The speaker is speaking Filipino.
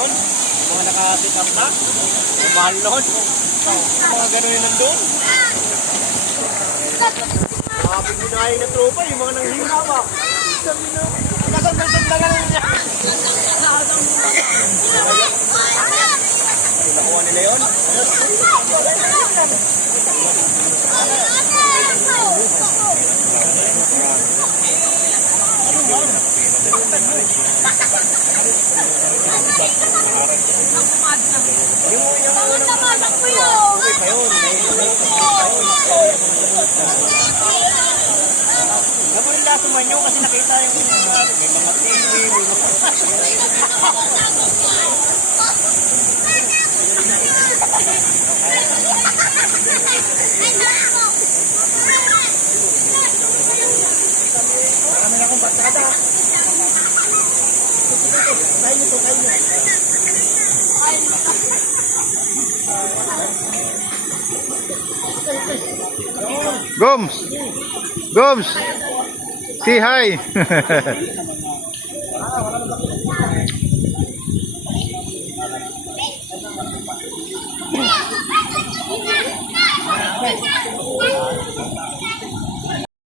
yun. Mga naka-sit up na. Mahal nun. Mga gano'n yung nandun. Mga pinunahin na tropa, yung mga nanghina ba? Sabi na, kasandang na lang niya. Nakuha nila yun. Napunila sumanyo kasi nakita yung may mga TV, may mga... Marami na akong batsada. Kain nyo to, kain nyo. Goms! Goms! Say hi!